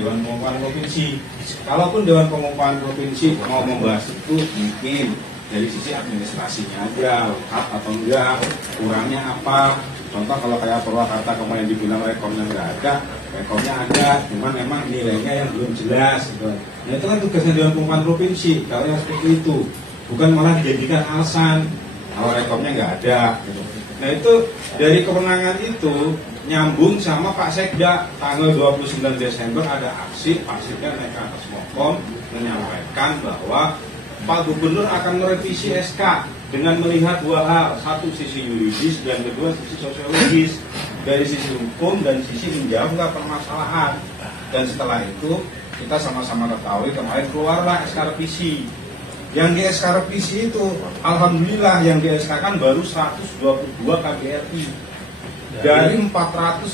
Dewan Pengupahan Provinsi. Kalaupun Dewan Pengupahan Provinsi mau membahas itu mungkin dari sisi administrasinya aja, lengkap atau enggak, kurangnya apa. Contoh kalau kayak Purwakarta kemarin dibilang rekomnya nggak ada, rekomnya ada, cuman memang nilainya yang belum jelas gitu. Nah itu kan tugasnya Dewan Pengupahan Provinsi, kalau yang seperti itu, bukan malah dijadikan alasan kalau rekomnya nggak ada gitu. Nah itu dari kewenangan itu nyambung sama Pak Sekda, tanggal 29 Desember ada aksi, Pak Sekda naik ke atas Mokom menyampaikan bahwa Pak Gubernur akan merevisi SK dengan melihat dua hal, satu sisi yuridis dan kedua sisi sosiologis, dari sisi hukum dan sisi menjawab permasalahan. Dan setelah itu kita sama-sama ketahui kemarin keluarlah SK revisi. Yang di SK revisi itu alhamdulillah yang di SK kan baru 122 KBRI dari 487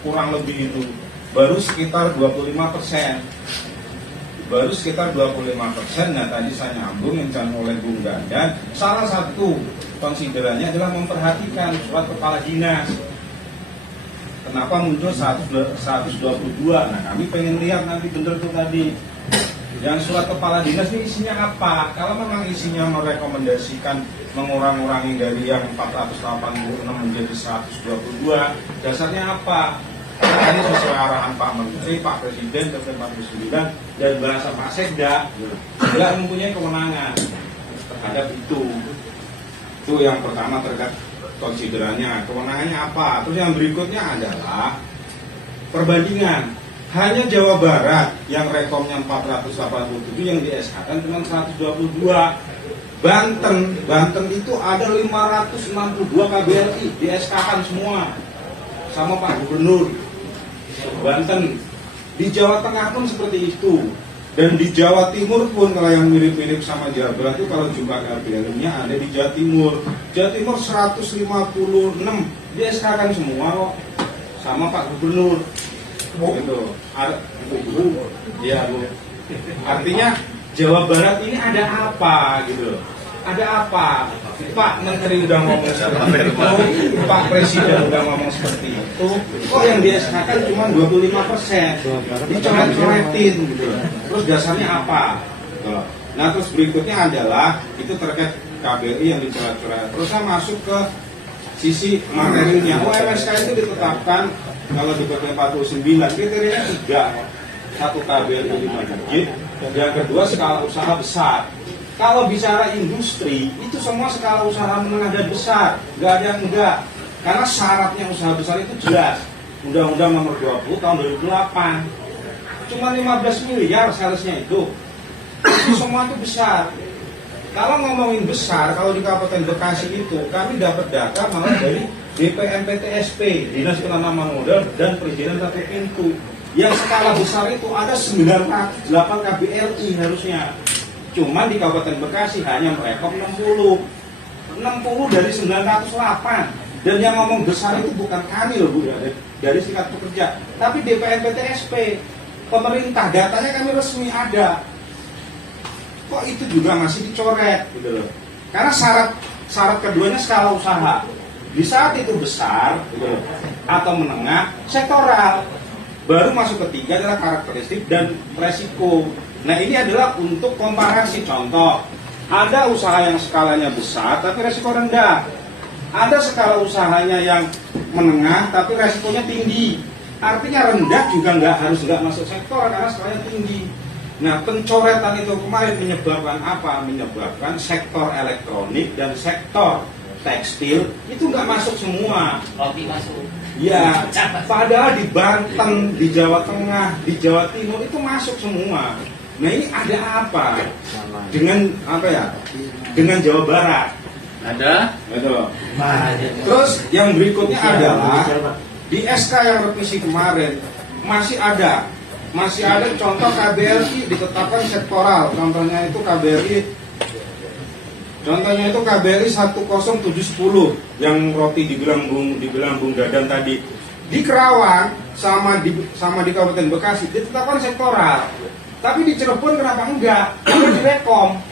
kurang lebih itu, baru sekitar 25%. Baru sekitar 25%. Nah tadi saya nyambung yang oleh Bung Dandan, salah satu konsiderannya adalah memperhatikan surat kepala dinas. Kenapa muncul 122? Nah kami pengen lihat nanti bener tuh tadi yang surat kepala dinas ini isinya apa. Kalau memang isinya merekomendasikan mengurang-urangi dari yang 486 menjadi 122, dasarnya apa? Karena ini sesuai arahan Pak Menteri, Pak Presiden, PP 49 dan bahasa Pak Sekda, tidak mempunyai kewenangan terhadap itu. Itu yang pertama terkait konsiderannya, kewenangannya apa. Terus yang berikutnya adalah perbandingan. Hanya Jawa Barat yang rekomnya 487 yang di SK kan cuma 122. Banten itu ada 562 KBRI di SK kan semua sama Pak Gubernur. Banten, di Jawa Tengah pun seperti itu, dan di Jawa Timur pun kalau yang mirip-mirip sama Jawa Barat itu kalau jumlah KBRI-nya ada di Jawa Timur. Jawa Timur 156 di SK kan semua kok sama Pak Gubernur. Gitu. Ya, Bu. Artinya Jawa Barat ini ada apa gitu? Ada apa? Pak Menteri udah ngomong seperti itu, Pak Presiden udah ngomong seperti itu, kok yang di SK kan cuma 25%, dicoret-coretin gitu. Terus dasarnya apa? Gitu. Nah terus berikutnya adalah itu terkait KBRI yang dicoret-coret. Terus saya masuk ke sisi materinya. MSK itu ditetapkan kalau di PP 49 kriterianya 3, satu KBRI 5 digit, yang kedua skala usaha besar. Kalau bicara industri, itu semua skala usaha menengah dan besar, nggak ada yang enggak. Karena syaratnya usaha besar itu jelas. Undang-Undang nomor 20 tahun 2008. Cuma 15 miliar salesnya itu. Itu semua itu besar. Kalau ngomongin besar, kalau di Kabupaten Bekasi itu, kami dapat data malah dari DPMPTSP, Dinas Penanaman Modal dan Perizinan Satu Pintu. Yang skala besar itu ada 908 KBRI harusnya. Cuma di Kabupaten Bekasi hanya merekom 60 dari 908. Dan yang ngomong besar itu bukan kami loh Bu, ya, dari Serikat Pekerja, tapi DPMPTSP. Pemerintah, datanya kami resmi ada. Kok itu juga masih dicoret gitu loh. Karena syarat keduanya skala usaha. Di saat itu besar gitu loh, atau menengah, sektoral. Baru masuk ketiga adalah karakteristik dan resiko. Nah ini adalah untuk komparasi. Contoh, ada usaha yang skalanya besar tapi resiko rendah. Ada skala usahanya yang menengah tapi resikonya tinggi. Artinya rendah juga nggak masuk sektor karena skalanya tinggi. Nah pencoretan itu kemarin menyebabkan apa? Menyebabkan sektor elektronik dan sektor tekstil itu nggak masuk semua. Kopi masuk. Ya, padahal di Banten, di Jawa Tengah, di Jawa Timur itu masuk semua. Nah ini ada apa dengan apa ya? Dengan Jawa Barat Ada. betul. Terus yang berikutnya adalah di SK yang revisi kemarin masih ada contoh KBRI ditetapkan sektoral. Contohnya itu KBRI 10710 yang roti dibilang Bung Dadan tadi. Di Kerawang sama di Kabupaten Bekasi ditetapkan sektoral. Tapi di Cirebon kenapa enggak? Karena direkom.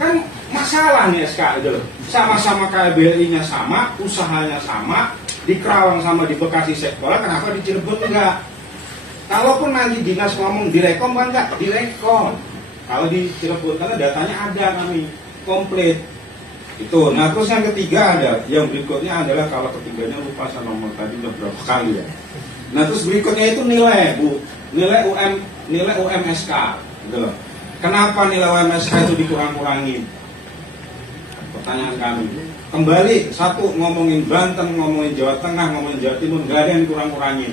Kan masalah nih SK itu loh. Sama-sama KBRI-nya sama, usahanya sama, di Kerawang sama di Bekasi sektoral, kenapa di Cirebon enggak? Kalaupun nanti dinas ngomong direkom kan nggak direkom. Kalau di Cirebon karena datanya ada kami komplit. Itu. Nah terus yang ketiga ada, yang berikutnya adalah kalau ketiganya lupa saya nomor tadi udah berapa kali ya. Nah terus berikutnya itu nilai Bu, nilai UMSK. Gitu loh. Kenapa nilai UMSK itu dikurang-kurangin? Pertanyaan kami. Kembali satu ngomongin Banten, ngomongin Jawa Tengah, ngomongin Jawa Timur, nggak ada yang kurang-kurangin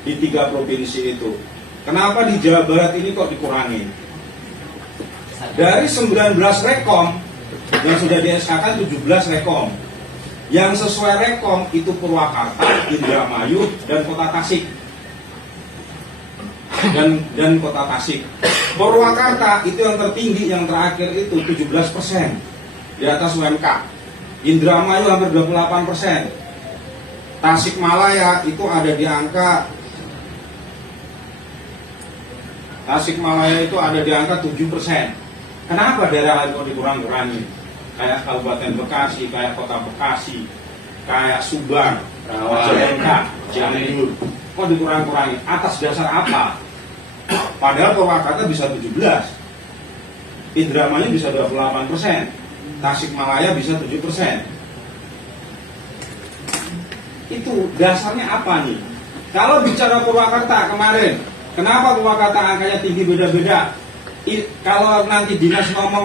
di 3 provinsi itu. Kenapa di Jawa Barat ini kok dikurangin? Dari 19 rekom yang sudah di SK-kan 17 rekom. Yang sesuai rekom itu Purwakarta, Indramayu, dan Kota Tasik. Dan Kota Tasik. Purwakarta itu yang tertinggi, yang terakhir itu 17% di atas UMK. Indramayu hampir 28%. Tasikmalaya itu ada di angka 7%. Kenapa daerah lain kok dikurang-kurangi? Kayak Kabupaten Bekasi, kayak Kota Bekasi, kayak Subang, Majalengka, Cianjur, kok dikurang-kurangi? Atas dasar apa? Padahal Purwakarta bisa 17, Indramayu bisa 28%, Tasikmalaya bisa 7%. Itu dasarnya apa nih? Kalau bicara Purwakarta kemarin, kenapa Purwakarta angkanya tinggi beda-beda? Kalau nanti dinas ngomong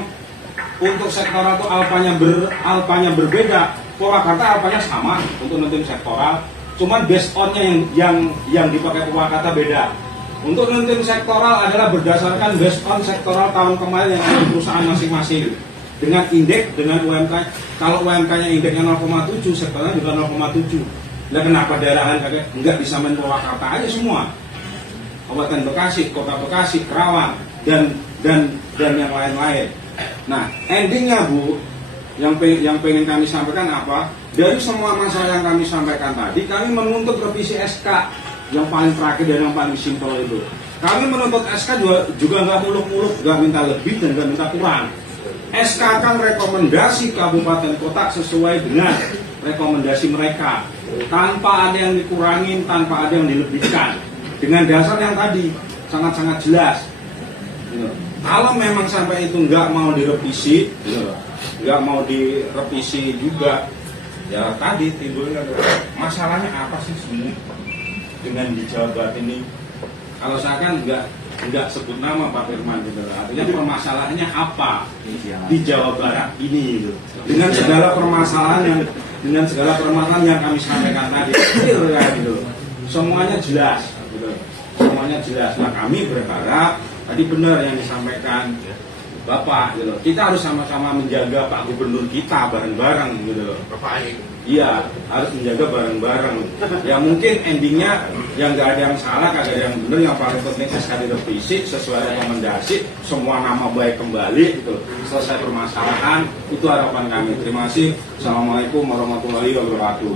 untuk sektoral itu alpanya berbeda, Purwakarta alpanya sama untuk nentuin sektoral, cuman based on-nya yang dipakai Purwakarta beda. Untuk nentuin sektoral adalah berdasarkan based on sektoral tahun kemarin yang ada di perusahaan masing-masing dengan indeks, dengan UMK. Kalau UMK-nya indeksnya 0,7, sektoralnya juga 0,7. Nah kenapa daerah lain nggak disamain Purwakarta aja semua? Kabupaten Bekasi, Kota Bekasi, Kerawang, dan yang lain-lain. Nah, endingnya Bu, yang pengen kami sampaikan apa? Dari semua masalah yang kami sampaikan tadi, kami menuntut revisi SK yang paling terakhir dan yang paling simpel itu. Kami menuntut SK juga nggak muluk-muluk, nggak minta lebih dan nggak minta kurang. SK kan rekomendasi kabupaten kota sesuai dengan rekomendasi mereka, tanpa ada yang dikurangin, tanpa ada yang dilebihkan, dengan dasar yang tadi sangat-sangat jelas. Kalau memang sampai itu nggak mau direvisi, nggak mau direvisi juga, ya tadi timbulnya masalahnya apa sih sebenarnya dengan di Jawa Barat ini? Kalau saya kan nggak sebut nama Pak Firman gitu, artinya permasalahannya apa di Jawa Barat ini gitu. Dengan segala permasalahan yang kami sampaikan tadi, gitu. Semuanya jelas, gitu. Semuanya jelas. Nah kami berharap tadi benar yang disampaikan Bapak, gitu. Kita harus sama-sama menjaga Pak Gubernur kita bareng-bareng, gitu. Iya, harus menjaga bareng-bareng. Ya mungkin endingnya yang nggak ada yang salah, kagak ada yang benar, yang paling penting SK direvisi sesuai rekomendasi, semua nama baik kembali, gitu. Selesai permasalahan, itu harapan kami. Terima kasih. Assalamualaikum warahmatullahi wabarakatuh.